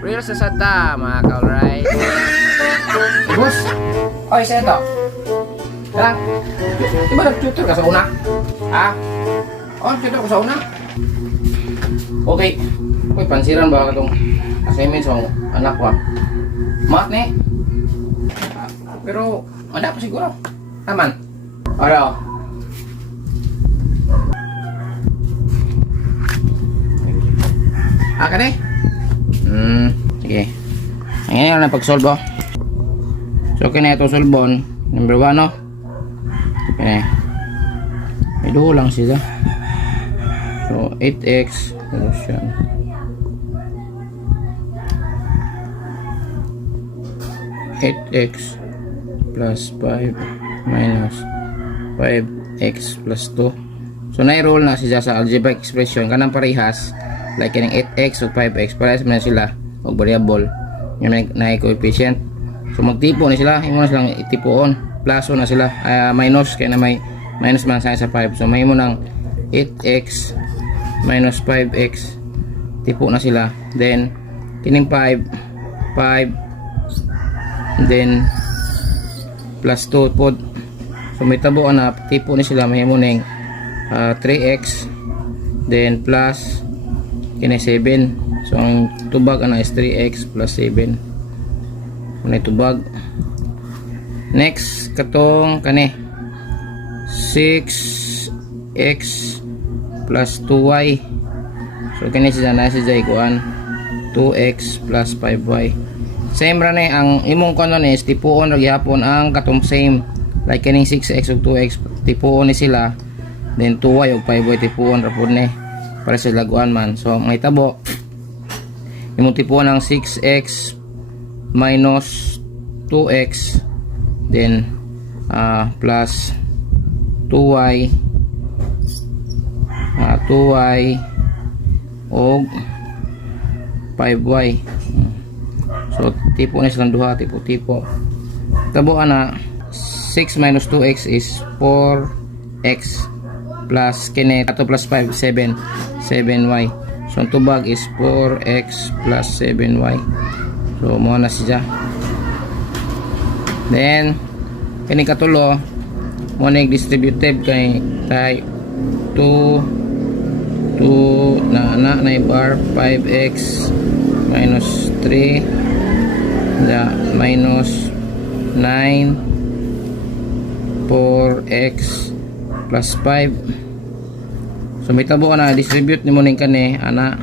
Real sa sata mga ka-alright. Boss, oy sa'yo to. Lang, di ba nag-tutor ka sa una? Ha? Nag-tutor ka sa una? Okay. Uy, pansiran ba itong assignment sa anak ko? Mat ne? Pero, ada pa siguro. Aman. Ano? Ka ne? Sige. Ngayon na pag-solve. So, kaya ito solve number 1, no? Okay. May duho lang sila. So, 8x solution. 8x plus 5 minus 5x plus 2. So, na-roll na siya sa algebraic expression. Kanang parehas. Like kining 8x o 5x. Parehas man sila. O variable. Yung na-coefficient. So, magtipo na sila. Yung na silang itipoon. Plus na sila. Minus. Kaya na may minus man sa 5. So, may mo ng 8x minus 5x. Tipo na sila. Then, kining 5. Then, plus 2 po. So, may tabo na. Tipo na sila. May mo ng 3x. Then, plus kini 7. So, ang tubag na is 3x plus 7. Kung tubag. Next, katong kani 6x plus 2y. So, kani siya na siya ikuan 2x plus 5y. Same ra ni ang imong kanon is tipuon ra gyapon ang katong same. Like kaning 6x ug 2x tipuon ni sila. Then 2y ug 5y tipuon ra pud ni para sa laguan man. So, may tabo. Imong tipuon ang 6x minus 2x then plus 2y 2y og 5y. So, tipo na silang duha, tipo. Tabo na 6 minus 2x is 4x plus kini ato plus 5 7y. So, ang tubag is 4x plus 7y. So, mo na siya. Then, kini katulo mo na distributive kay 2 na bar 5x minus 3 minus 9 4x plus 5. So, may tabo ka na distribute ni mo ning kani ana